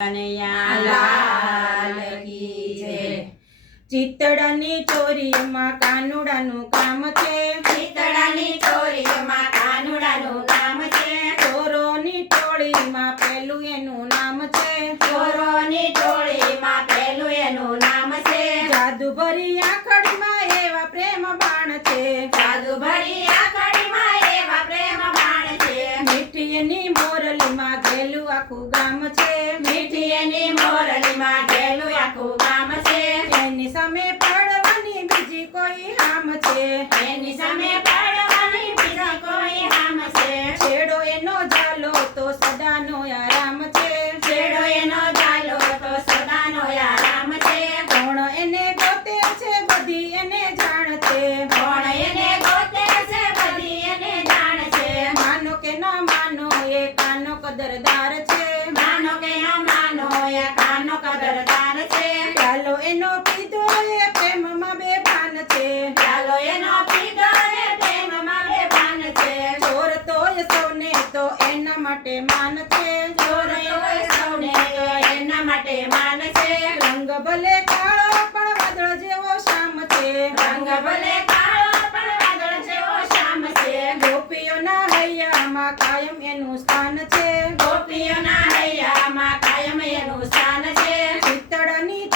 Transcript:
કનૈયા લાલ કી જય। ચિતડાની ચોરીમાં કાનુડાનું કામ છે, ચિતડાની ચોરીમાં કાનુડાનું નામ છે, ચોરોની ટોળીમાં પેલું એનું નામ છે, ચોરોની ટોળીમાં પેલું એનું નામ છે, જાદુ ભરી આંખડીમાં એવા પ્રેમ બાણ છે, જાદુ ભરી આંખડીમાં એવા પ્રેમ બાણ છે, મીઠી એની મોરલીમાં ઘેલું આખું ગામ છે, મીઠી એની મોરલીમાં ઘેલું આખું ગામ છે, એની સામે પડવાની બીજી કોઈ હામ છે, એની સામે પડવાની બીજી કોઈ હામ છે, છેડો એનો ઝાલો તો સદાનો આરામ છે, છેડો એનો ઝાલો તો સદાનો આરામ છે, કોણ એને ગોતે છે બધી એને જાણ છે, કોણ એને ગોતે છે બધી એને જાણ છે, માનો કે ન માનો એ કાનો કદરદાર છે, માનો કે ન માનો એ કાનો કદરદાર છે, ચાલો એનો પીધો એ પ્રેમમાં બેભાન છે, ચાલો એનો પીધો એ પ્રેમમાં બેભાન છે, ચોર તો એ સૌને તો એના માટે માન છે, ચોર તોય સૌને તો એના માટે માન છે, રંગ ભલે કાળો પણ વાદળ જેવો શામ છે, રંગ ભલે કાળો પણ વાદળ જેવો શ્યામ છે, ગોપીઓના હૈયામાં કાયમ એનું સ્થાન છે, ગોપીઓના હૈયામાં કાયમ એનું સ્થાન છે, ચિતડાની